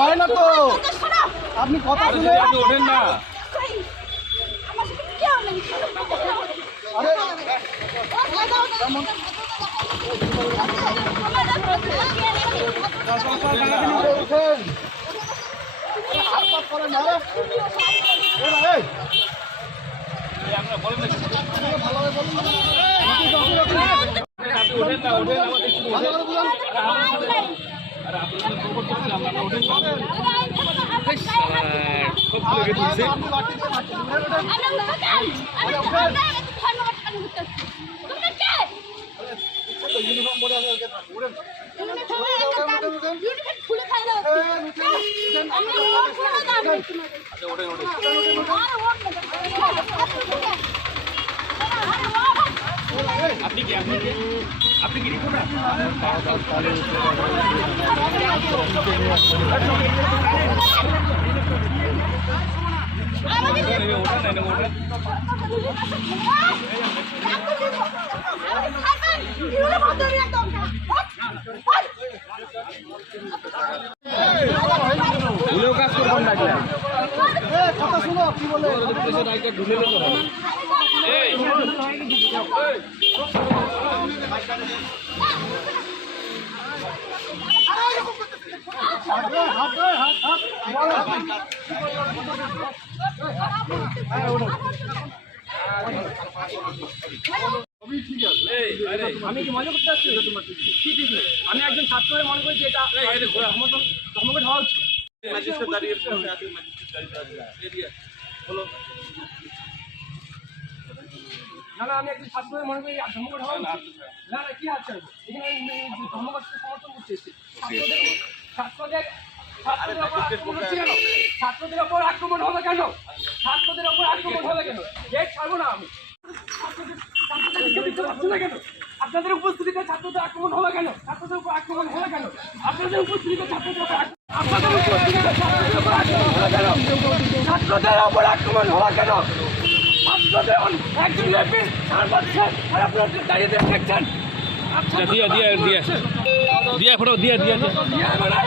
হয় না তো আপনি কথা শুনে ওঠেন না আরে ওঠেন না ওঠেন আপনি কি আপনি কি আপনি কি রিপোর্টার? ওঠেন না ওঠেন ভুলেও কাজ করবেন না কথা শুনো কি বলে হাত হাত হাত। সবই ঠিক আছে আমি কি মজা করতে আসছি? কি ঠিক নেই। আমি একজন ছাত্র হয়ে মনে করি এটা ধর্মঘট হওয়া উচিত। না না আমি একজন ছাত্র হয়ে মনে করি ধর্মঘট হওয়া উচিত। না না কি আছে এখানে আমি ধর্মঘটকে সমর্থন করতে এসেছি। ছাত্রদের ছাত্রদের ওপর আক্রমণ হবে কেন? ছাত্রদের ওপর আক্রমণ হবে কেন? গেট ছাড়বো না আমি। দিতে পারছি না কেন? আপনাদের উপস্থিতিতে ছাত্রদের আক্রমণ হবে কেন? ছাত্রদের উপর আক্রমণ হবে কেন? আপনাদের উপস্থিতিতে ছাত্রদের আপনাদের উপস্থিতিতে ছাত্রদের উপর আক্রমণ হবে কেন? ছাত্রদের উপর আক্রমণ হবে কেন? ছাত্রদের একজন রেপিস ছাড় পাচ্ছে আর আপনারা দাঁড়িয়ে দেখছেন। দিয়া দিয়া দিয়া। দিয়া ফটো দিয়া দিয়া। আপনারা